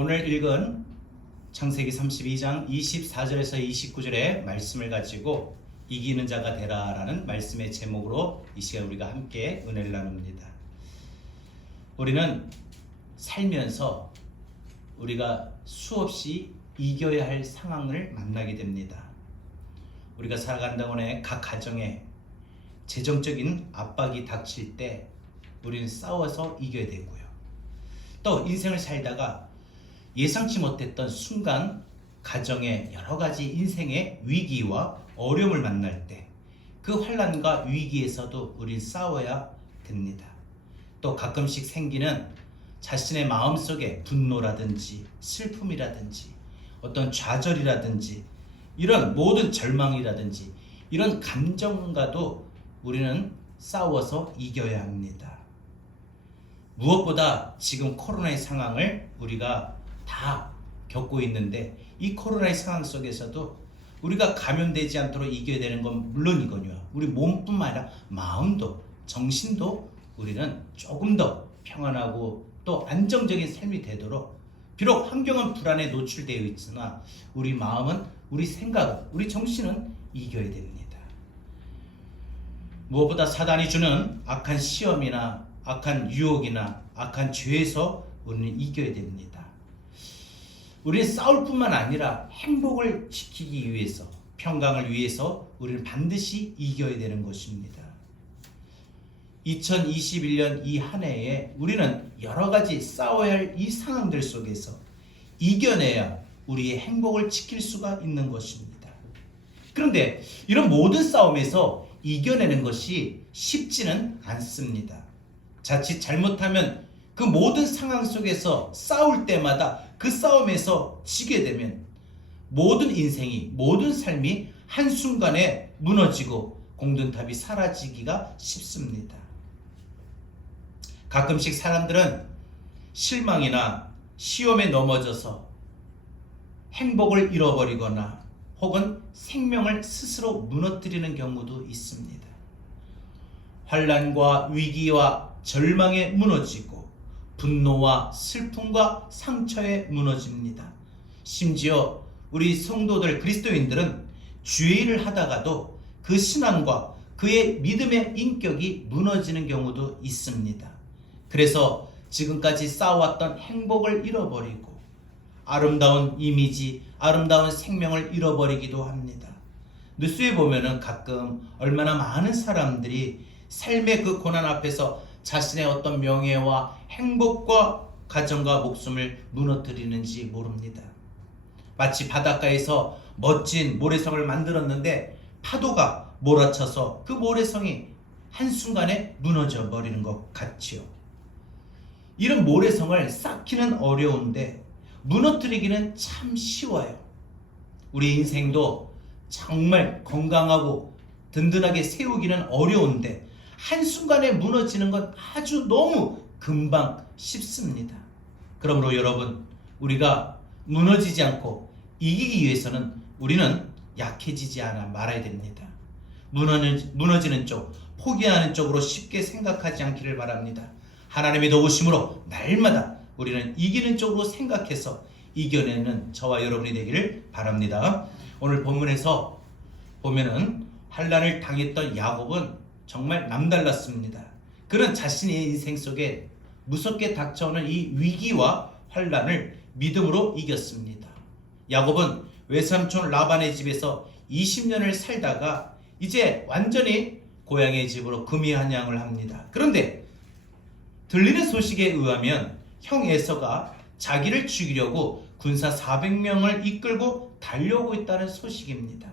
오늘 읽은 창세기 32장 24절에서 29절의 말씀을 가지고 이기는 자가 되라 라는 말씀의 제목으로 이 시간 우리가 함께 은혜를 나눕니다. 우리는 살면서 우리가 수없이 이겨야 할 상황을 만나게 됩니다. 우리가 살아간다고 해 각 가정에 재정적인 압박이 닥칠 때 우리는 싸워서 이겨야 되고요. 또 인생을 살다가 예상치 못했던 순간 가정의 여러 가지 인생의 위기와 어려움을 만날 때 그 환난과 위기에서도 우린 싸워야 됩니다. 또 가끔씩 생기는 자신의 마음속에 분노라든지 슬픔이라든지 어떤 좌절이라든지 이런 모든 절망이라든지 이런 감정과도 우리는 싸워서 이겨야 합니다. 무엇보다 지금 코로나의 상황을 우리가 다 겪고 있는데 이 코로나의 상황 속에서도 우리가 감염되지 않도록 이겨야 되는 건 물론이거든요. 우리 몸뿐만 아니라 마음도 정신도 우리는 조금 더 평안하고 또 안정적인 삶이 되도록 비록 환경은 불안에 노출되어 있으나 우리 마음은 우리 생각은 우리 정신은 이겨야 됩니다. 무엇보다 사단이 주는 악한 시험이나 악한 유혹이나 악한 죄에서 우리는 이겨야 됩니다. 우리는 싸울 뿐만 아니라 행복을 지키기 위해서 평강을 위해서 우리는 반드시 이겨야 되는 것입니다. 2021년 이 한 해에 우리는 여러 가지 싸워야 할 이 상황들 속에서 이겨내야 우리의 행복을 지킬 수가 있는 것입니다. 그런데 이런 모든 싸움에서 이겨내는 것이 쉽지는 않습니다. 자칫 잘못하면 그 모든 상황 속에서 싸울 때마다 그 싸움에서 지게 되면 모든 인생이 모든 삶이 한순간에 무너지고 공든탑이 사라지기가 쉽습니다. 가끔씩 사람들은 실망이나 시험에 넘어져서 행복을 잃어버리거나 혹은 생명을 스스로 무너뜨리는 경우도 있습니다. 환난과 위기와 절망에 무너지고 분노와 슬픔과 상처에 무너집니다. 심지어 우리 성도들 그리스도인들은 주의 일을 하다가도 그 신앙과 그의 믿음의 인격이 무너지는 경우도 있습니다. 그래서 지금까지 쌓아왔던 행복을 잃어버리고 아름다운 이미지, 아름다운 생명을 잃어버리기도 합니다. 뉴스에 보면은 가끔 얼마나 많은 사람들이 삶의 그 고난 앞에서 자신의 어떤 명예와 행복과 가정과 목숨을 무너뜨리는지 모릅니다. 마치 바닷가에서 멋진 모래성을 만들었는데 파도가 몰아쳐서 그 모래성이 한순간에 무너져 버리는 것 같지요. 이런 모래성을 쌓기는 어려운데 무너뜨리기는 참 쉬워요. 우리 인생도 정말 건강하고 든든하게 세우기는 어려운데 한순간에 무너지는 건 아주 너무 금방 쉽습니다. 그러므로 여러분, 우리가 무너지지 않고 이기기 위해서는 우리는 약해지지 않아 말아야 됩니다. 무너지는 쪽, 포기하는 쪽으로 쉽게 생각하지 않기를 바랍니다. 하나님의 도우심으로 날마다 우리는 이기는 쪽으로 생각해서 이겨내는 저와 여러분이 되기를 바랍니다. 오늘 본문에서 보면은 환난을 당했던 야곱은 정말 남달랐습니다. 그는 자신의 인생 속에 무섭게 닥쳐오는 이 위기와 환난을 믿음으로 이겼습니다. 야곱은 외삼촌 라반의 집에서 20년을 살다가 이제 완전히 고향의 집으로 금이한양을 합니다. 그런데 들리는 소식에 의하면 형 에서가 자기를 죽이려고 군사 400명을 이끌고 달려오고 있다는 소식입니다.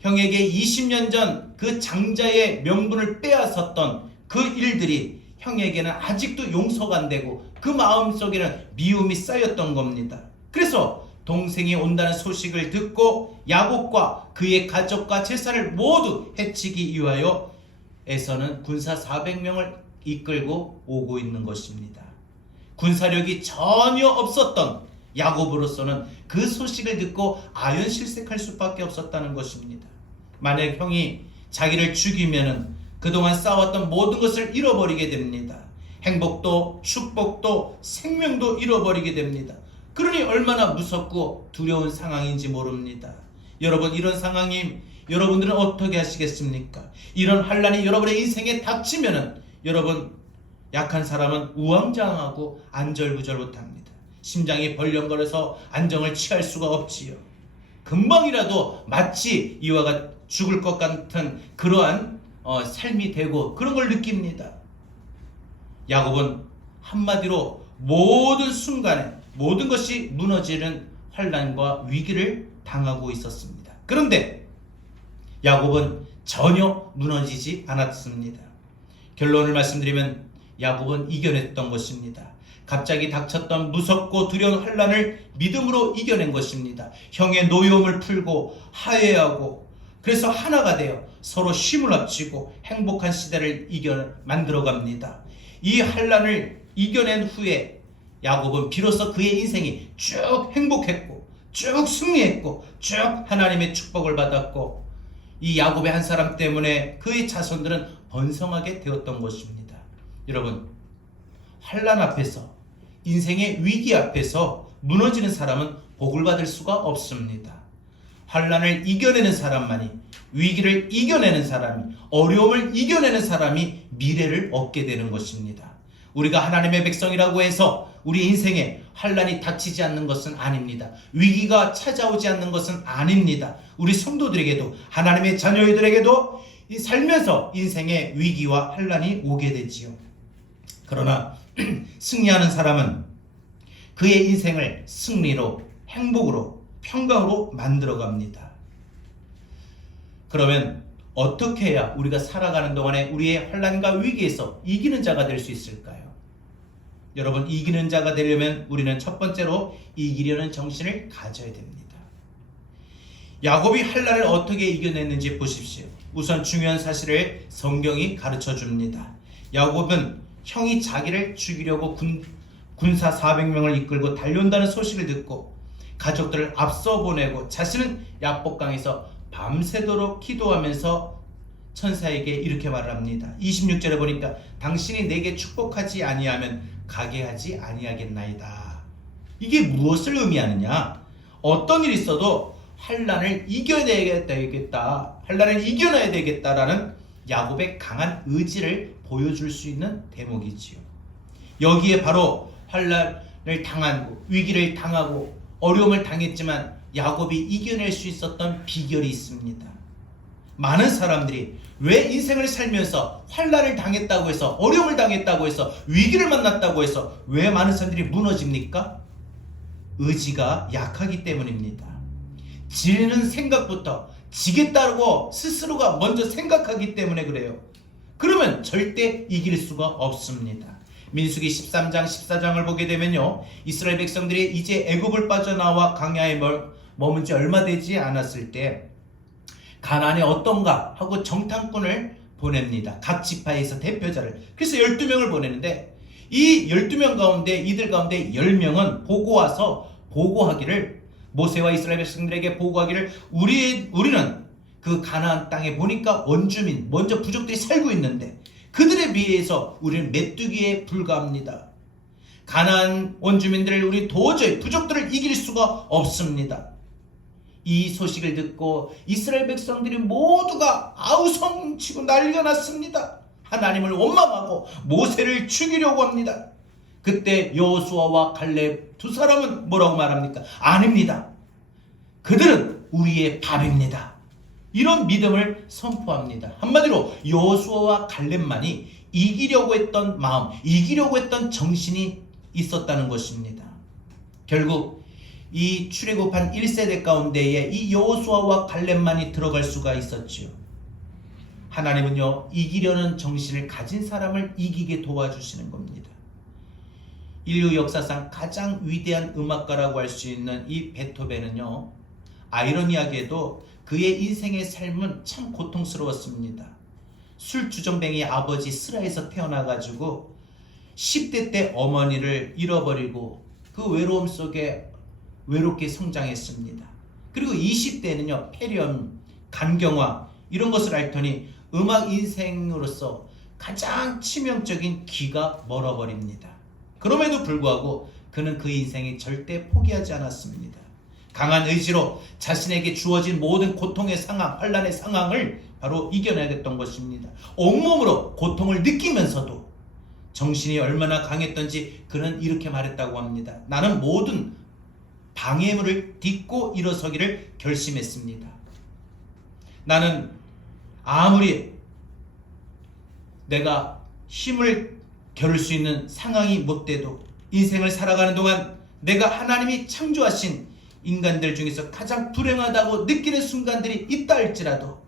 형에게 20년 전 그 장자의 명분을 빼앗았던 그 일들이 형에게는 아직도 용서가 안 되고 그 마음속에는 미움이 쌓였던 겁니다. 그래서 동생이 온다는 소식을 듣고 야곱과 그의 가족과 재산을 모두 해치기 위하여 에서는 군사 400명을 이끌고 오고 있는 것입니다. 군사력이 전혀 없었던 야곱으로서는 그 소식을 듣고 아연실색할 수밖에 없었다는 것입니다. 만약 형이 자기를 죽이면은 그동안 쌓았던 모든 것을 잃어버리게 됩니다. 행복도 축복도 생명도 잃어버리게 됩니다. 그러니 얼마나 무섭고 두려운 상황인지 모릅니다. 여러분, 이런 상황이 여러분들은 어떻게 하시겠습니까? 이런 환란이 여러분의 인생에 닥치면은 여러분, 약한 사람은 우왕좌왕하고 안절부절 못합니다. 심장이 벌렁거려서 안정을 취할 수가 없지요. 금방이라도 마치 이와 같이 죽을 것 같은 그러한 삶이 되고 그런 걸 느낍니다. 야곱은 한마디로 모든 순간에 모든 것이 무너지는 환란과 위기를 당하고 있었습니다. 그런데 야곱은 전혀 무너지지 않았습니다. 결론을 말씀드리면 야곱은 이겨냈던 것입니다. 갑자기 닥쳤던 무섭고 두려운 환란을 믿음으로 이겨낸 것입니다. 형의 노여움을 풀고 화해하고 그래서 하나가 되어 서로 힘을 합치고 행복한 시대를 만들어갑니다. 이 환란을 이겨낸 후에 야곱은 비로소 그의 인생이 쭉 행복했고 쭉 승리했고 쭉 하나님의 축복을 받았고 이 야곱의 한 사람 때문에 그의 자손들은 번성하게 되었던 것입니다. 여러분, 환란 앞에서 인생의 위기 앞에서 무너지는 사람은 복을 받을 수가 없습니다. 환란을 이겨내는 사람만이, 위기를 이겨내는 사람이, 어려움을 이겨내는 사람이 미래를 얻게 되는 것입니다. 우리가 하나님의 백성이라고 해서 우리 인생에 환란이 닥치지 않는 것은 아닙니다. 위기가 찾아오지 않는 것은 아닙니다. 우리 성도들에게도 하나님의 자녀들에게도 살면서 인생의 위기와 환란이 오게 되지요. 그러나 승리하는 사람은 그의 인생을 승리로, 행복으로, 평강으로 만들어갑니다. 그러면 어떻게 해야 우리가 살아가는 동안에 우리의 환란과 위기에서 이기는 자가 될 수 있을까요? 여러분, 이기는 자가 되려면 우리는 첫 번째로 이기려는 정신을 가져야 됩니다. 야곱이 환란을 어떻게 이겨냈는지 보십시오. 우선 중요한 사실을 성경이 가르쳐 줍니다. 야곱은 형이 자기를 죽이려고 군사 400명을 이끌고 달려온다는 소식을 듣고 가족들을 앞서 보내고 자신은 야복강에서 밤새도록 기도하면서 천사에게 이렇게 말을 합니다. 26절에 보니까 당신이 내게 축복하지 아니하면 가게 하지 아니하겠나이다. 이게 무엇을 의미하느냐? 어떤 일이 있어도 환란을 이겨내야 되겠다. 환란을 이겨내야 되겠다라는 야곱의 강한 의지를 보여줄 수 있는 대목이지요. 여기에 바로 환란을 당하고 위기를 당하고 어려움을 당했지만 야곱이 이겨낼 수 있었던 비결이 있습니다. 많은 사람들이 왜 인생을 살면서 환란을 당했다고 해서 어려움을 당했다고 해서 위기를 만났다고 해서 왜 많은 사람들이 무너집니까? 의지가 약하기 때문입니다. 지는 생각부터 지겠다고 스스로가 먼저 생각하기 때문에 그래요. 그러면 절대 이길 수가 없습니다. 민수기 13장 14장을 보게 되면요, 이스라엘 백성들이 이제 애굽을 빠져나와 광야에 머문 지 얼마 되지 않았을 때 가나안에 어떤가 하고 정탐꾼을 보냅니다. 각 지파에서 대표자를. 그래서 12명을 보내는데 이 12명 가운데 이들 가운데 10명은 보고하기를 모세와 이스라엘 백성들에게 보고하기를 우리는 그 가나안 땅에 보니까 원주민 먼저 부족들이 살고 있는데 그들에 비해서 우리는 메뚜기에 불과합니다. 가나안 원주민들을 우리 도저히 부족들을 이길 수가 없습니다. 이 소식을 듣고 이스라엘 백성들이 모두가 아우성치고 난리가 났습니다. 하나님을 원망하고 모세를 죽이려고 합니다. 그때 여호수아와 갈렙 두 사람은 뭐라고 말합니까? 아닙니다. 그들은 우리의 밥입니다. 이런 믿음을 선포합니다. 한마디로 여호수아와 갈렙만이 이기려고 했던 마음, 이기려고 했던 정신이 있었다는 것입니다. 결국 이 출애굽한 1세대 가운데에 이 여호수아와 갈렙만이 들어갈 수가 있었지요. 하나님은요, 이기려는 정신을 가진 사람을 이기게 도와주시는 겁니다. 인류 역사상 가장 위대한 음악가라고 할 수 있는 이 베토벤은요, 아이러니하게도 그의 인생의 삶은 참 고통스러웠습니다. 술주정뱅이 아버지 스라에서 태어나가지고 10대 때 어머니를 잃어버리고 그 외로움 속에 외롭게 성장했습니다. 그리고 20대에는요 폐렴, 간경화 이런 것을 앓더니 음악 인생으로서 가장 치명적인 기가 멀어버립니다. 그럼에도 불구하고 그는 그 인생에 절대 포기하지 않았습니다. 강한 의지로 자신에게 주어진 모든 고통의 상황, 환난의 상황을 바로 이겨내겠던 것입니다. 온몸으로 고통을 느끼면서도 정신이 얼마나 강했던지 그는 이렇게 말했다고 합니다. 나는 모든 방해물을 딛고 일어서기를 결심했습니다. 나는 아무리 내가 힘을 겨룰 수 있는 상황이 못 돼도 인생을 살아가는 동안 내가 하나님이 창조하신 인간들 중에서 가장 불행하다고 느끼는 순간들이 있다 할지라도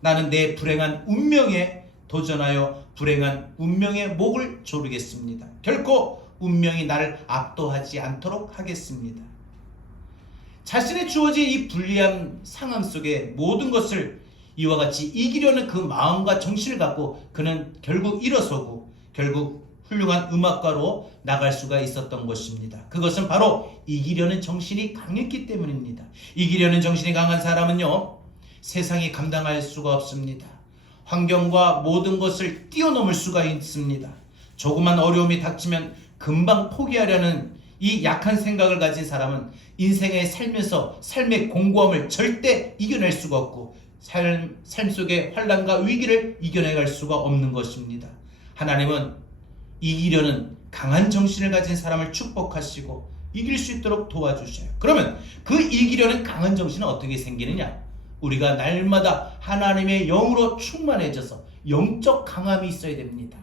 나는 내 불행한 운명에 도전하여 불행한 운명의 목을 조르겠습니다. 결코 운명이 나를 압도하지 않도록 하겠습니다. 자신의 주어진 이 불리한 상황 속에 모든 것을 이와 같이 이기려는 그 마음과 정신을 갖고 그는 결국 일어서고 결국 훌륭한 음악가로 나갈 수가 있었던 것입니다. 그것은 바로 이기려는 정신이 강했기 때문입니다. 이기려는 정신이 강한 사람은요, 세상이 감당할 수가 없습니다. 환경과 모든 것을 뛰어넘을 수가 있습니다. 조그만 어려움이 닥치면 금방 포기하려는 이 약한 생각을 가진 사람은 인생에 살면서 삶의 공고함을 절대 이겨낼 수가 없고 삶 속의 환난과 위기를 이겨내갈 수가 없는 것입니다. 하나님은 이기려는 강한 정신을 가진 사람을 축복하시고 이길 수 있도록 도와주셔요. 그러면 그 이기려는 강한 정신은 어떻게 생기느냐? 우리가 날마다 하나님의 영으로 충만해져서 영적 강함이 있어야 됩니다.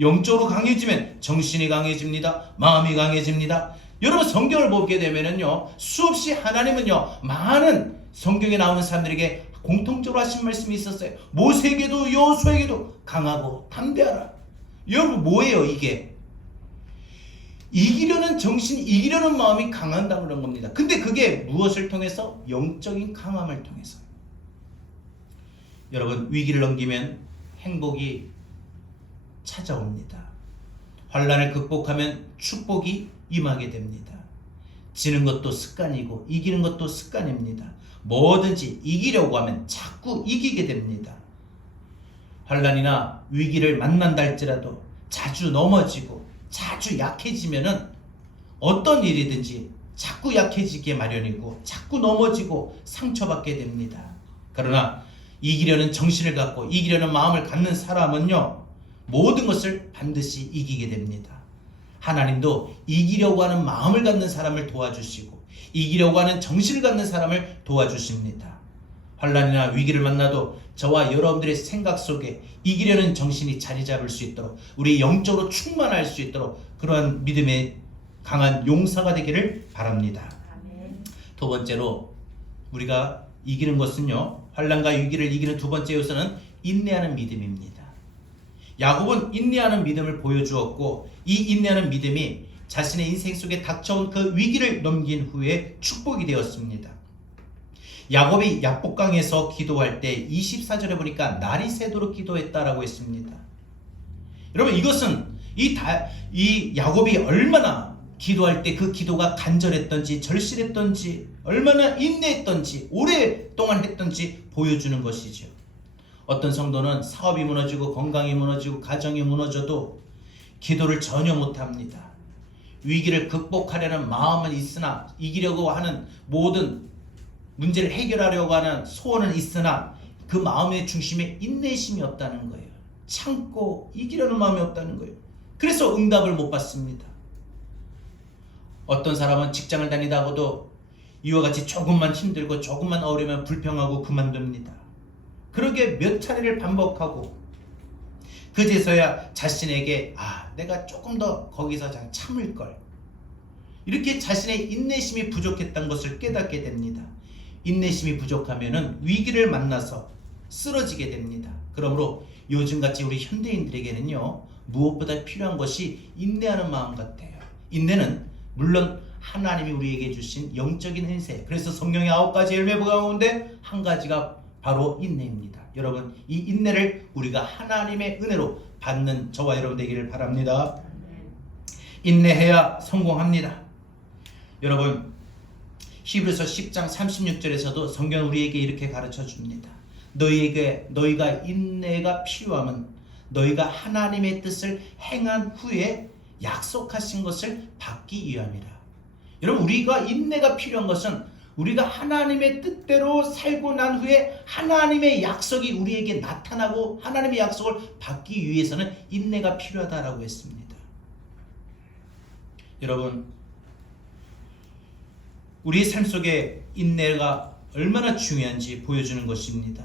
영적으로 강해지면 정신이 강해집니다. 마음이 강해집니다. 여러분 성경을 보게 되면은요, 수없이 하나님은요, 많은 성경에 나오는 사람들에게 공통적으로 하신 말씀이 있었어요. 모세에게도 여호수아에게도 강하고 담대하라. 여러분 뭐예요 이게? 이기려는 정신, 이기려는 마음이 강한다는 겁니다. 근데 그게 무엇을 통해서? 영적인 강함을 통해서. 여러분 위기를 넘기면 행복이 찾아옵니다. 환난을 극복하면 축복이 임하게 됩니다. 지는 것도 습관이고 이기는 것도 습관입니다. 뭐든지 이기려고 하면 자꾸 이기게 됩니다. 환난이나 위기를 만난다 할지라도 자주 넘어지고 자주 약해지면은 어떤 일이든지 자꾸 약해지게 마련이고 자꾸 넘어지고 상처받게 됩니다. 그러나 이기려는 정신을 갖고 이기려는 마음을 갖는 사람은요, 모든 것을 반드시 이기게 됩니다. 하나님도 이기려고 하는 마음을 갖는 사람을 도와주시고 이기려고 하는 정신을 갖는 사람을 도와주십니다. 환난이나 위기를 만나도 저와 여러분들의 생각 속에 이기려는 정신이 자리 잡을 수 있도록 우리 영적으로 충만할 수 있도록 그러한 믿음의 강한 용사가 되기를 바랍니다. 아멘. 두 번째로 우리가 이기는 것은요, 환난과 위기를 이기는 두 번째 요소는 인내하는 믿음입니다. 야곱은 인내하는 믿음을 보여주었고 이 인내하는 믿음이 자신의 인생 속에 닥쳐온 그 위기를 넘긴 후에 축복이 되었습니다. 야곱이 야복강에서 기도할 때 24절에 보니까 날이 새도록 기도했다라고 했습니다. 여러분 이것은 이 야곱이 얼마나 기도할 때 그 기도가 간절했던지 절실했던지 얼마나 인내했던지 오랫동안 했던지 보여주는 것이죠. 어떤 성도는 사업이 무너지고 건강이 무너지고 가정이 무너져도 기도를 전혀 못합니다. 위기를 극복하려는 마음은 있으나 이기려고 하는 모든 문제를 해결하려고 하는 소원은 있으나 그 마음의 중심에 인내심이 없다는 거예요. 참고 이기려는 마음이 없다는 거예요. 그래서 응답을 못 받습니다. 어떤 사람은 직장을 다니다가도 이와 같이 조금만 힘들고 조금만 어려우면 불평하고 그만둡니다. 그러게 몇 차례를 반복하고 그제서야 자신에게 내가 조금 더 거기서 참을 걸, 이렇게 자신의 인내심이 부족했던 것을 깨닫게 됩니다. 인내심이 부족하면은 위기를 만나서 쓰러지게 됩니다. 그러므로 요즘같이 우리 현대인들에게는요, 무엇보다 필요한 것이 인내하는 마음 같아요. 인내는 물론 하나님이 우리에게 주신 영적인 은혜, 그래서 성령의 9가지 열매 가운데 한 가지가 바로 인내입니다. 여러분 이 인내를 우리가 하나님의 은혜로 받는 저와 여러분 되기를 바랍니다. 인내해야 성공합니다. 여러분 히브리서 10장 36절에서도 성경은 우리에게 이렇게 가르쳐 줍니다. 너희가 인내가 필요하면 너희가 하나님의 뜻을 행한 후에 약속하신 것을 받기 위함이라. 여러분, 우리가 인내가 필요한 것은 우리가 하나님의 뜻대로 살고 난 후에 하나님의 약속이 우리에게 나타나고 하나님의 약속을 받기 위해서는 인내가 필요하다라고 했습니다. 여러분, 우리의 삶 속에 인내가 얼마나 중요한지 보여주는 것입니다.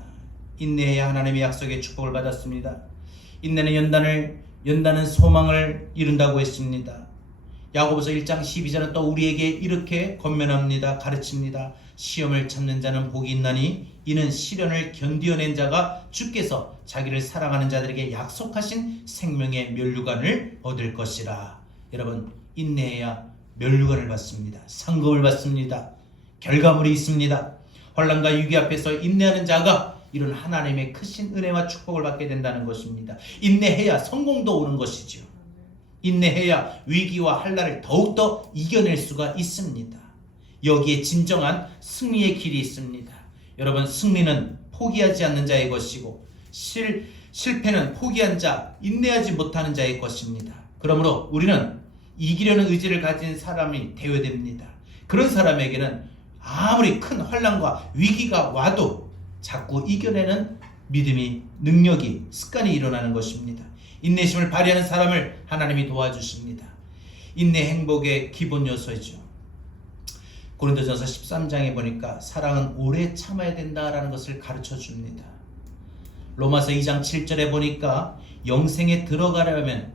인내해야 하나님의 약속의 축복을 받았습니다. 인내는 연다는 소망을 이룬다고 했습니다. 야고보서 1장 12절은 또 우리에게 이렇게 권면합니다. 가르칩니다. 시험을 참는 자는 복이 있나니 이는 시련을 견디어낸 자가 주께서 자기를 사랑하는 자들에게 약속하신 생명의 면류관을 얻을 것이라. 여러분, 인내해야 면류관을 받습니다. 상급을 받습니다. 결과물이 있습니다. 환난과 위기 앞에서 인내하는 자가 이런 하나님의 크신 은혜와 축복을 받게 된다는 것입니다. 인내해야 성공도 오는 것이죠. 인내해야 위기와 한란을 더욱더 이겨낼 수가 있습니다. 여기에 진정한 승리의 길이 있습니다. 여러분, 승리는 포기하지 않는 자의 것이고 실패는 포기한 자, 인내하지 못하는 자의 것입니다. 그러므로 우리는 이기려는 의지를 가진 사람이 되어야 됩니다. 그런 사람에게는 아무리 큰 환난과 위기가 와도 자꾸 이겨내는 믿음이, 능력이, 습관이 일어나는 것입니다. 인내심을 발휘하는 사람을 하나님이 도와주십니다. 인내 행복의 기본 요소이죠. 고린도전서 13장에 보니까 사랑은 오래 참아야 된다라는 것을 가르쳐 줍니다. 로마서 2장 7절에 보니까 영생에 들어가려면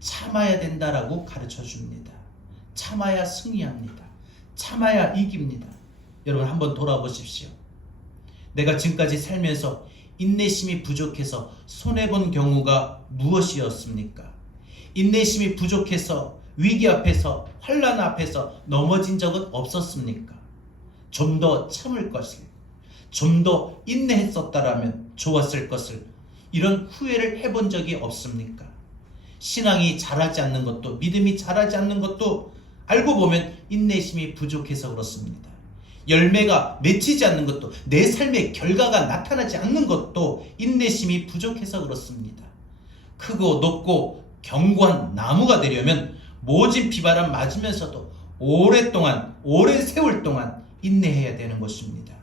참아야 된다라고 가르쳐 줍니다. 참아야 승리합니다. 참아야 이깁니다. 여러분, 한번 돌아보십시오. 내가 지금까지 살면서 인내심이 부족해서 손해본 경우가 무엇이었습니까? 인내심이 부족해서 위기 앞에서, 환난 앞에서 넘어진 적은 없었습니까? 좀 더 참을 것을, 좀 더 인내했었다라면 좋았을 것을, 이런 후회를 해본 적이 없습니까? 신앙이 자라지 않는 것도, 믿음이 자라지 않는 것도 알고 보면 인내심이 부족해서 그렇습니다. 열매가 맺히지 않는 것도, 내 삶의 결과가 나타나지 않는 것도 인내심이 부족해서 그렇습니다. 크고 높고 견고한 나무가 되려면 모진 비바람 맞으면서도 오랫동안, 오랜 세월 동안 인내해야 되는 것입니다.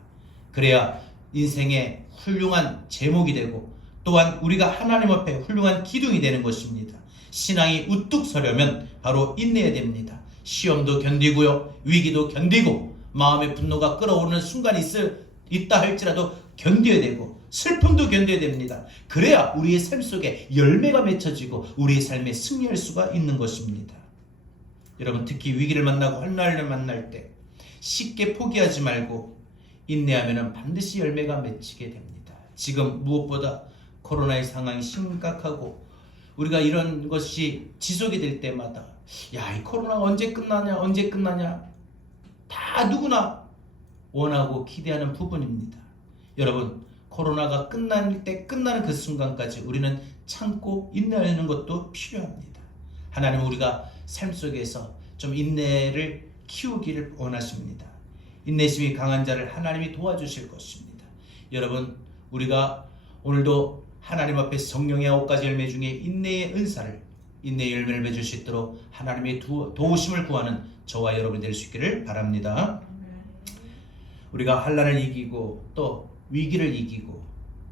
그래야 인생의 훌륭한 제목이 되고 또한 우리가 하나님 앞에 훌륭한 기둥이 되는 것입니다. 신앙이 우뚝 서려면 바로 인내해야 됩니다. 시험도 견디고요, 위기도 견디고, 마음의 분노가 끓어오르는 순간이 있다 할지라도 견뎌야 되고, 슬픔도 견뎌야 됩니다. 그래야 우리의 삶 속에 열매가 맺혀지고 우리의 삶에 승리할 수가 있는 것입니다. 여러분, 특히 위기를 만나고 환난을 만날 때 쉽게 포기하지 말고 인내하면 반드시 열매가 맺히게 됩니다. 지금 무엇보다 코로나의 상황이 심각하고 우리가 이런 것이 지속이 될 때마다 야, 이 코로나가 언제 끝나냐 다 누구나 원하고 기대하는 부분입니다. 여러분, 코로나가 끝나는 그 순간까지 우리는 참고 인내하는 것도 필요합니다. 하나님은 우리가 삶 속에서 좀 인내를 키우기를 원하십니다. 인내심이 강한 자를 하나님이 도와주실 것입니다. 여러분, 우리가 오늘도 하나님 앞에 성령의 9가지 열매 중에 인내의 은사를, 인내의 열매를 맺을 수 있도록 하나님의 도우심을 구하는 저와 여러분이 될 수 있기를 바랍니다. 우리가 환난을 이기고 또 위기를 이기고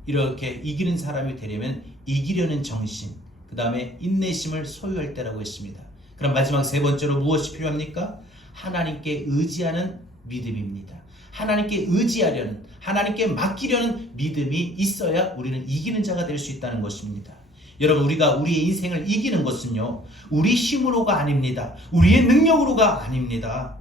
이렇게 이기는 사람이 되려면 이기려는 정신, 그 다음에 인내심을 소유할 때라고 했습니다. 그럼 마지막 세 번째로 무엇이 필요합니까? 하나님께 의지하는 믿음입니다. 하나님께 의지하려는, 하나님께 맡기려는 믿음이 있어야 우리는 이기는 자가 될 수 있다는 것입니다. 여러분, 우리가 우리의 인생을 이기는 것은요, 우리 힘으로가 아닙니다. 우리의 능력으로가 아닙니다.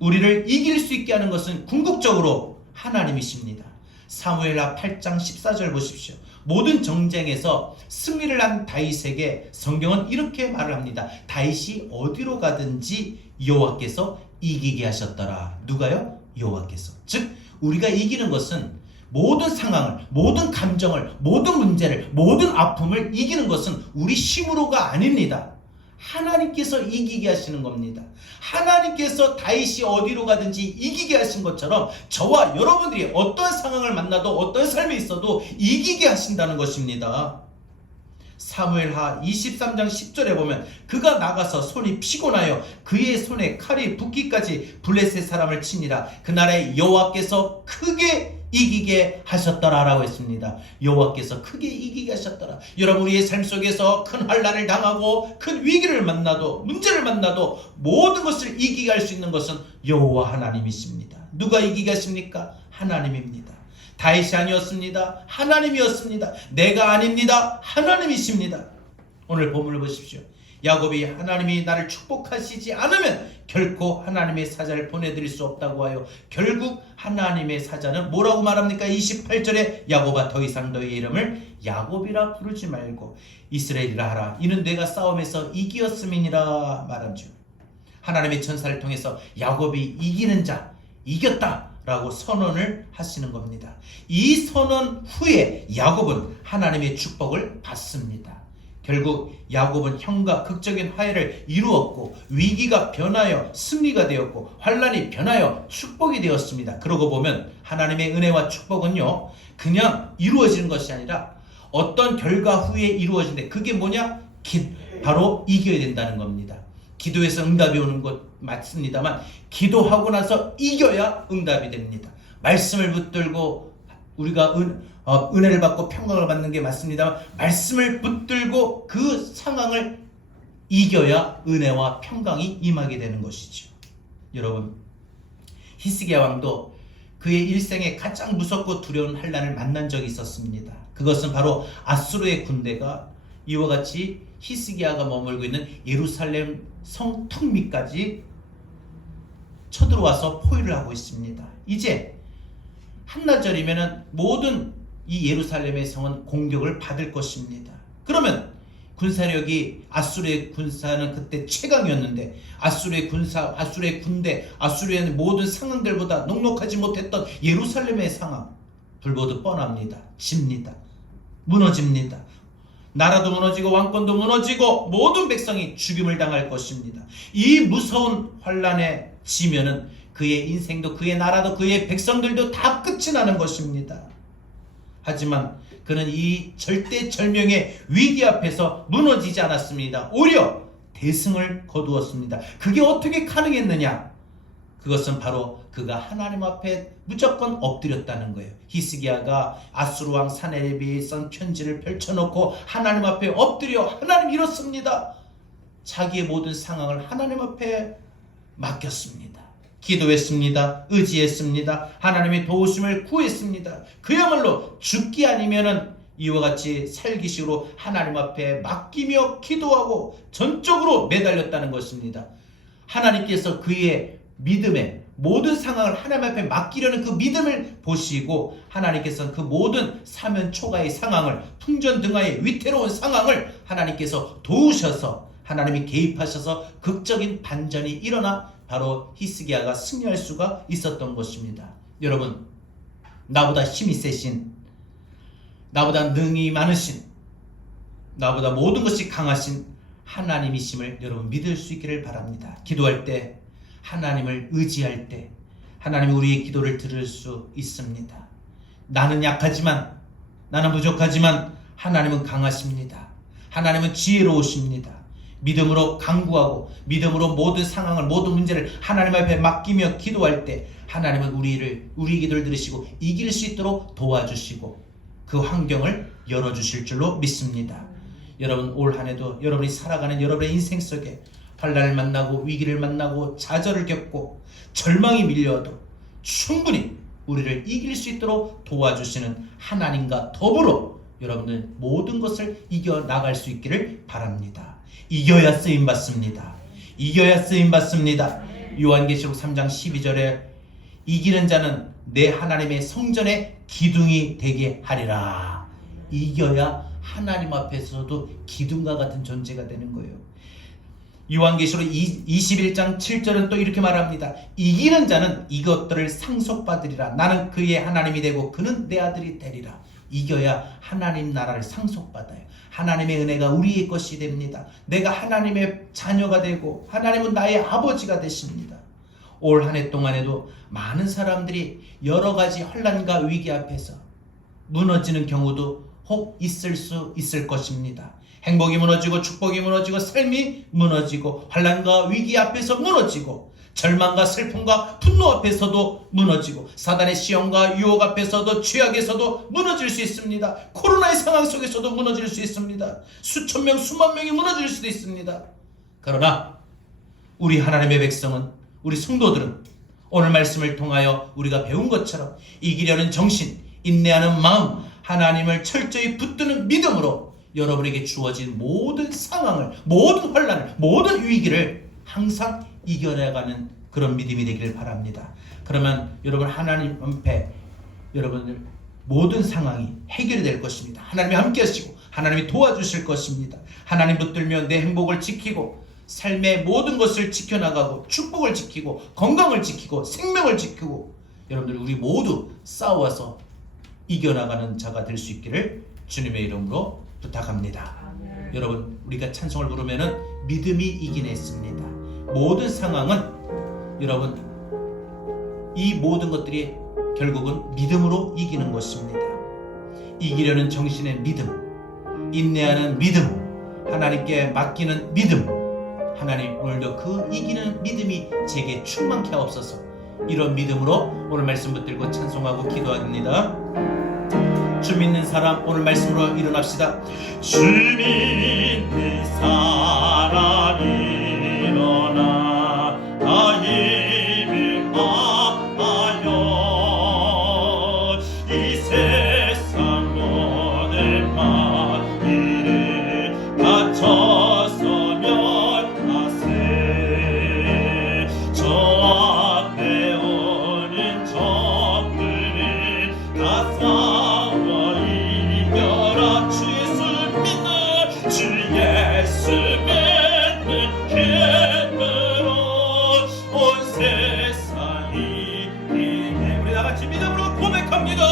우리를 이길 수 있게 하는 것은 궁극적으로 하나님이십니다. 사무엘하 8장 14절 보십시오. 모든 전쟁에서 승리를 한 다윗에게 성경은 이렇게 말을 합니다. 다윗이 어디로 가든지 여호와께서 이기게 하셨더라. 누가요? 여호와께서. 즉, 우리가 이기는 것은 모든 상황을, 모든 감정을, 모든 문제를, 모든 아픔을 이기는 것은 우리 힘으로가 아닙니다. 하나님께서 이기게 하시는 겁니다. 하나님께서 다윗이 어디로 가든지 이기게 하신 것처럼 저와 여러분들이 어떤 상황을 만나도 어떤 삶에 있어도 이기게 하신다는 것입니다. 사무엘하 23장 10절에 보면 그가 나가서 손이 피곤하여 그의 손에 칼이 붓기까지 블레셋 사람을 치니라. 그날에 여호와께서 크게 이기게 하셨더라라고 했습니다. 여호와께서 크게 이기게 하셨더라. 여러분, 우리의 삶 속에서 큰 환난을 당하고 큰 위기를 만나도, 문제를 만나도 모든 것을 이기게 할 수 있는 것은 여호와 하나님이십니다. 누가 이기게 하십니까? 하나님입니다. 다윗이 아니었습니다. 하나님이었습니다. 내가 아닙니다. 하나님이십니다. 오늘 본문을 보십시오. 야곱이 하나님이 나를 축복하시지 않으면 결코 하나님의 사자를 보내드릴 수 없다고 하여 결국 하나님의 사자는 뭐라고 말합니까? 28절에 야곱아 더 이상 너의 이름을 야곱이라 부르지 말고 이스라엘이라 하라. 이는 내가 싸움에서 이기었음이니라 말하죠. 하나님의 천사를 통해서 야곱이 이기는 자, 이겼다 라고 선언을 하시는 겁니다. 이 선언 후에 야곱은 하나님의 축복을 받습니다. 결국 야곱은 형과 극적인 화해를 이루었고 위기가 변하여 승리가 되었고 환난이 변하여 축복이 되었습니다. 그러고 보면 하나님의 은혜와 축복은요, 그냥 이루어지는 것이 아니라 어떤 결과 후에 이루어진데 그게 뭐냐? 바로 이겨야 된다는 겁니다. 기도에서 응답이 오는 것 맞습니다만 기도하고 나서 이겨야 응답이 됩니다. 말씀을 붙들고 우리가 은혜를 받고 평강을 받는 게 맞습니다만 말씀을 붙들고 그 상황을 이겨야 은혜와 평강이 임하게 되는 것이죠. 여러분, 히스기야 왕도 그의 일생에 가장 무섭고 두려운 환난을 만난 적이 있었습니다. 그것은 바로 아수르의 군대가 이와 같이 히스기야가 머물고 있는 예루살렘 성 턱 밑까지 쳐들어와서 포위를 하고 있습니다. 이제 한나절이면 모든 이 예루살렘의 성은 공격을 받을 것입니다. 그러면 군사력이 아수르의 군사는 그때 최강이었는데 아수르의 군사, 아수르의 군대, 아수르의 모든 상황들보다 녹록하지 못했던 예루살렘의 상황 불보듯 뻔합니다. 집니다. 무너집니다. 나라도 무너지고 왕권도 무너지고 모든 백성이 죽임을 당할 것입니다. 이 무서운 환난에 지면은 그의 인생도 그의 나라도 그의 백성들도 다 끝이 나는 것입니다. 하지만 그는 이 절대절명의 위기 앞에서 무너지지 않았습니다. 오히려 대승을 거두었습니다. 그게 어떻게 가능했느냐? 그것은 바로 그가 하나님 앞에 무조건 엎드렸다는 거예요. 히스기야가 아수르 왕 사네립이 쓴 편지를 펼쳐놓고 하나님 앞에 엎드려 하나님 이렇습니다. 자기의 모든 상황을 하나님 앞에 맡겼습니다. 기도했습니다. 의지했습니다. 하나님의 도우심을 구했습니다. 그야말로 죽기 아니면은 이와 같이 살기식으로 하나님 앞에 맡기며 기도하고 전적으로 매달렸다는 것입니다. 하나님께서 그의 믿음의 모든 상황을 하나님 앞에 맡기려는 그 믿음을 보시고 하나님께서는 그 모든 사면 초가의 상황을 풍전등화의 위태로운 상황을 하나님께서 도우셔서 하나님이 개입하셔서 극적인 반전이 일어나 바로 히스기야가 승리할 수가 있었던 것입니다. 여러분, 나보다 힘이 세신, 나보다 능이 많으신, 나보다 모든 것이 강하신 하나님이심을 여러분 믿을 수 있기를 바랍니다. 기도할 때 하나님을 의지할 때 하나님이 우리의 기도를 들을 수 있습니다. 나는 약하지만, 나는 부족하지만 하나님은 강하십니다. 하나님은 지혜로우십니다. 믿음으로 간구하고 믿음으로 모든 상황을, 모든 문제를 하나님 앞에 맡기며 기도할 때 하나님은 우리 기도를 들으시고 이길 수 있도록 도와주시고 그 환경을 열어주실 줄로 믿습니다. 여러분, 올 한 해도 여러분이 살아가는 여러분의 인생 속에 환난을 만나고 위기를 만나고 좌절을 겪고 절망이 밀려도 충분히 우리를 이길 수 있도록 도와주시는 하나님과 더불어 여러분들 모든 것을 이겨나갈 수 있기를 바랍니다. 이겨야 쓰임받습니다. 이겨야 쓰임받습니다. 요한계시록 3장 12절에 이기는 자는 내 하나님의 성전의 기둥이 되게 하리라. 이겨야 하나님 앞에서도 기둥과 같은 존재가 되는 거예요. 요한계시록 21장 7절은 또 이렇게 말합니다. 이기는 자는 이것들을 상속받으리라. 나는 그의 하나님이 되고 그는 내 아들이 되리라. 이겨야 하나님 나라를 상속받아요. 하나님의 은혜가 우리의 것이 됩니다. 내가 하나님의 자녀가 되고 하나님은 나의 아버지가 되십니다. 올 한 해 동안에도 많은 사람들이 여러 가지 환난과 위기 앞에서 무너지는 경우도 혹 있을 수 있을 것입니다. 행복이 무너지고 축복이 무너지고 삶이 무너지고 환난과 위기 앞에서 무너지고 절망과 슬픔과 분노 앞에서도 무너지고 사단의 시험과 유혹 앞에서도 죄악에서도 무너질 수 있습니다. 코로나의 상황 속에서도 무너질 수 있습니다. 수천 명 수만 명이 무너질 수도 있습니다. 그러나 우리 하나님의 백성은, 우리 성도들은 오늘 말씀을 통하여 우리가 배운 것처럼 이기려는 정신, 인내하는 마음, 하나님을 철저히 붙드는 믿음으로 여러분에게 주어진 모든 상황을, 모든 환난을, 모든 위기를 항상 이겨내가는 그런 믿음이 되기를 바랍니다. 그러면 여러분 하나님 앞에 여러분들 모든 상황이 해결이 될 것입니다. 하나님이 함께 하시고 하나님이 도와주실 것입니다. 하나님 붙들면 내 행복을 지키고 삶의 모든 것을 지켜나가고 축복을 지키고 건강을 지키고 생명을 지키고 여러분들 우리 모두 싸워서 이겨나가는 자가 될 수 있기를 주님의 이름으로 부탁합니다. 여러분 우리가 찬송을 부르면은 믿음이 이기냈습니다. 모든 상황은 여러분 이 모든 것들이 결국은 믿음으로 이기는 것입니다. 이기려는 정신의 믿음, 인내하는 믿음, 하나님께 맡기는 믿음, 하나님 오늘도 그 이기는 믿음이 제게 충만케 하옵소서. 이런 믿음으로 오늘 말씀 붙들고 찬송하고 기도합니다. 주 믿는 사람 오늘 말씀으로 일어납시다. 주 믿는 사람 일어나 다 힘을 다하여 이 세상 모든 마귀를 다쳐서면 하세. 저 앞에 오는 적들을 다 싸워 이겨라. 주 예수 믿는 주 예수 믿는 힘으로 온 세상이 이기네. 우리 다같이 믿음으로 고백합니다.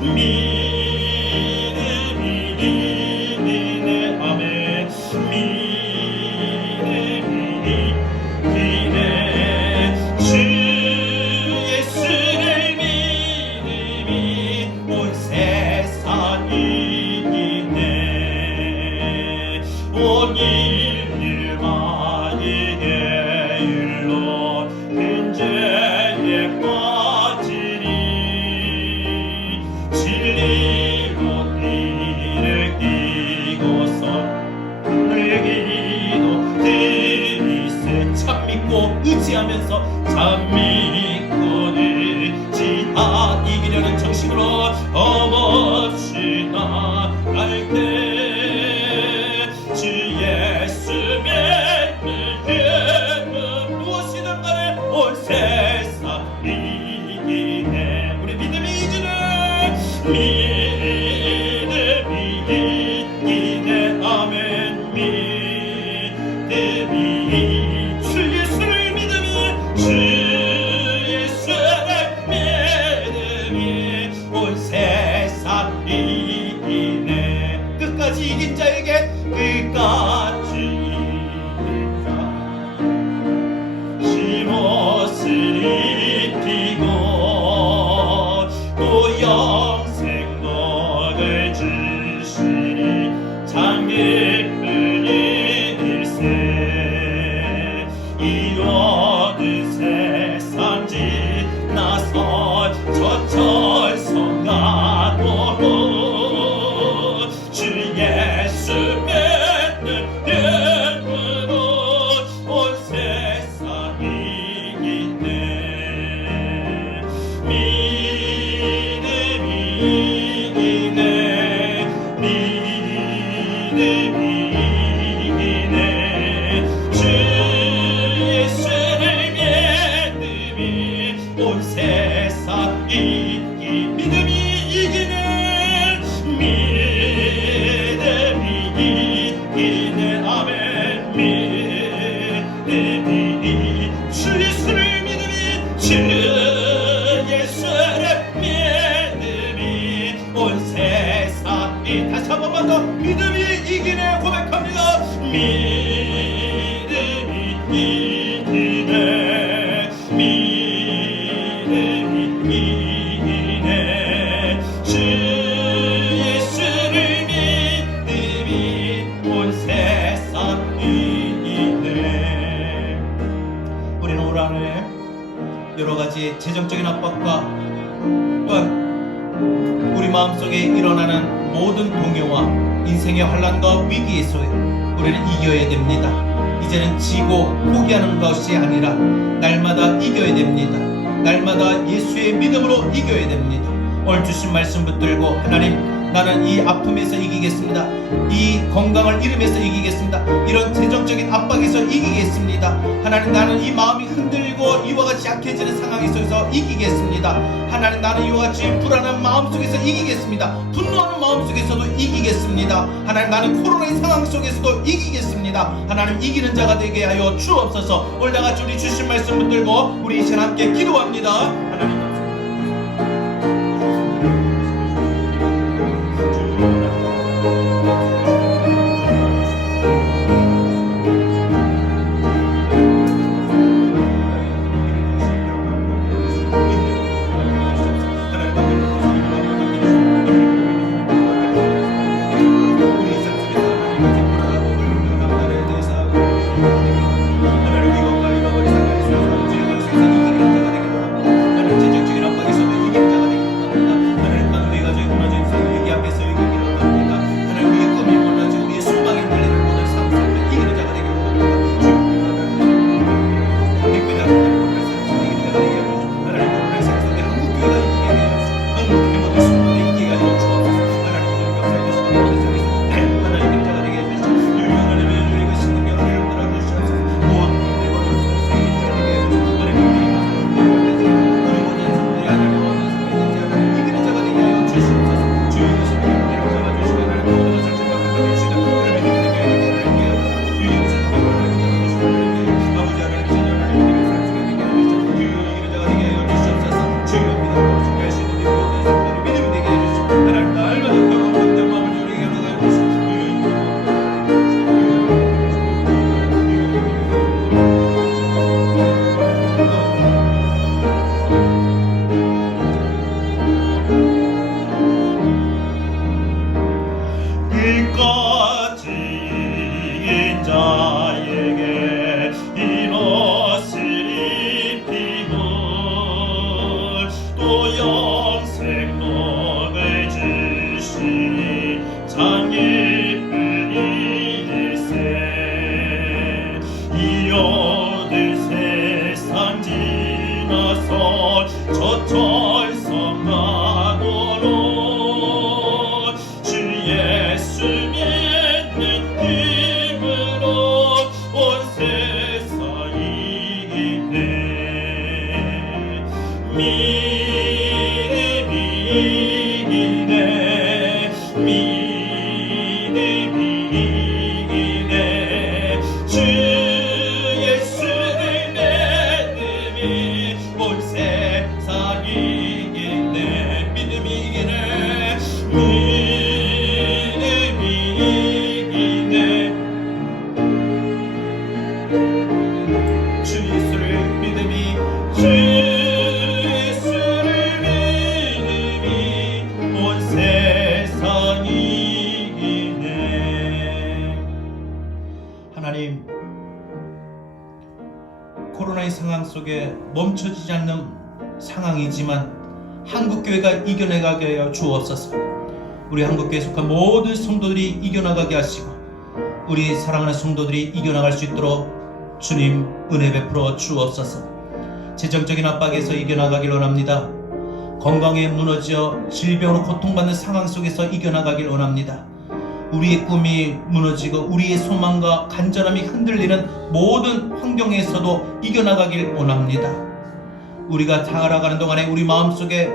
믿음이 이기네. 아멘. 믿음이 이기네. 주 예수를 믿음이 온 세상 이기네. 온 인류 마귀의 일로 근죄에 빠지니 진리로 이를 이고서 내기도 들이세. 참 믿고 의지하면서 참 믿고 의지하 이기려는 정신으로 험없이 나갈 때 주 예수 믿는 힘은 무엇이든 간에 온 세상 이기네. 우리 믿음이 이기네. 믿음이 이기네. 아멘. 믿음이 주 예수를 믿음이 주 예수를 믿음이 온 세상 이기네. 끝까지 이긴 자에게 끝까지 이긴 자 힘옷을 입히고 또 영생 복을 주시니 장기뿐이 일세. 이 어느 세상 지나서 저 천성 가도록 주 예수 믿는 힘으로 온 세상 이기네. 믿음이 이기네. 믿음이 이기네. 주 예수를 믿음이 온 세상 이기. 믿음이 이기네. 믿음이 이기네. 아멘. 믿음이 주 예수를 믿음이 주 예수를 믿음이 온 세상 이. 다시 한 번만 더 믿음이 이기네 고백합니다. 믿음이 이기네. 믿음이 이기네. 주 예수를 믿음이 온 가지의 재정적인 압박과 또한 우리 마음속에 일어나는 모든 동요와 인생의 환난과 위기에 서 우리는 이겨야 됩니다. 이제는 지고 포기하는 것이 아니라 날마다 이겨야 됩니다. 날마다 예수의 믿음으로 이겨야 됩니다. 오늘 주신 말씀 붙들고 하나님, 나는 이 아픔에서 이기겠습니다. 이 건강을 잃으면서 이기겠습니다. 이런 재정적인 압박에서 이기겠습니다. 하나님, 나는 이 마음이 흔들고 이와 같이 약해지는 상황에 서서 이기겠습니다. 하나님, 나는 이와 같이 불안한 마음 속에서 이기겠습니다. 분노하는 마음 속에서도 이기겠습니다. 하나님, 나는 코로나의 상황 속에서도 이기겠습니다. 하나님, 이기는 자가 되게 하여 주옵소서. 오늘 다같이 우리 주신 말씀 붙들고 우리 이 시간 함께 기도합니다. 하나님, 코로나의 상황 속에 멈춰지지 않는 상황이지만 한국교회가 이겨내가게 하여 주옵소서. 우리 한국교회에 속한 모든 성도들이 이겨나가게 하시고 우리 사랑하는 성도들이 이겨나갈 수 있도록 주님 은혜 베풀어 주옵소서. 재정적인 압박에서 이겨나가길 원합니다. 건강에 무너져 질병으로 고통받는 상황 속에서 이겨나가길 원합니다. 우리의 꿈이 무너지고 우리의 소망과 간절함이 흔들리는 모든 환경에서도 이겨나가길 원합니다. 우리가 살아가는 동안에 우리 마음속에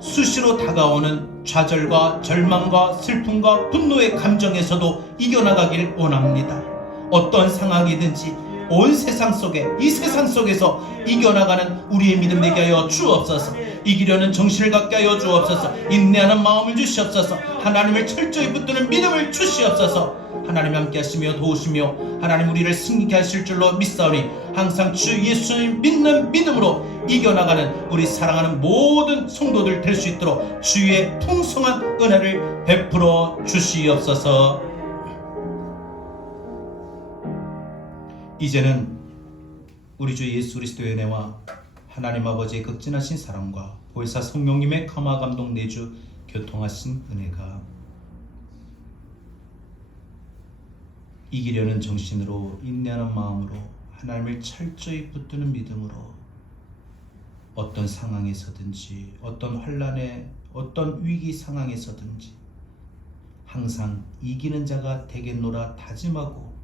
수시로 다가오는 좌절과 절망과 슬픔과 분노의 감정에서도 이겨나가길 원합니다. 어떤 상황이든지 온 세상 속에, 이 세상 속에서 이겨나가는 우리의 믿음 되게 하여 주옵소서. 이기려는 정신을 갖게 하여 주옵소서. 인내하는 마음을 주시옵소서. 하나님을 철저히 붙드는 믿음을 주시옵소서. 하나님 함께 하시며 도우시며 하나님 우리를 승리케 하실 줄로 믿사오니 항상 주 예수를 믿는 믿음으로 이겨나가는 우리 사랑하는 모든 성도들 될 수 있도록 주의 풍성한 은혜를 베풀어 주시옵소서. 이제는 우리 주 예수 그리스도의 은혜와 하나님 아버지의 극진하신 사랑과 보혜사 성령님의 감화 감동 내주 교통하신 은혜가 이기려는 정신으로 인내하는 마음으로 하나님을 철저히 붙드는 믿음으로 어떤 상황에서든지 어떤 환난에 어떤 위기 상황에서든지 항상 이기는 자가 되겠노라 다짐하고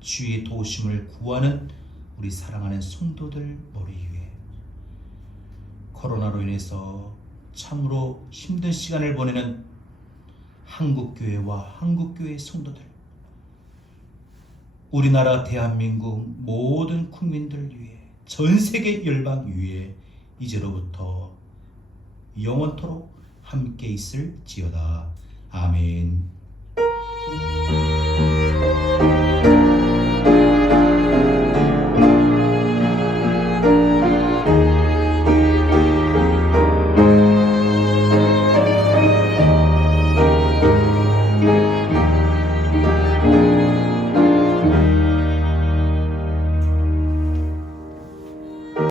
주의 도우심을 구하는 우리 사랑하는 성도들 머리 위에 코로나로 인해서 참으로 힘든 시간을 보내는 한국교회와 한국교회 성도들, 우리나라 대한민국 모든 국민들 위해, 전 세계 열방 위에 이제로부터 영원토록 함께 있을지어다. 아멘.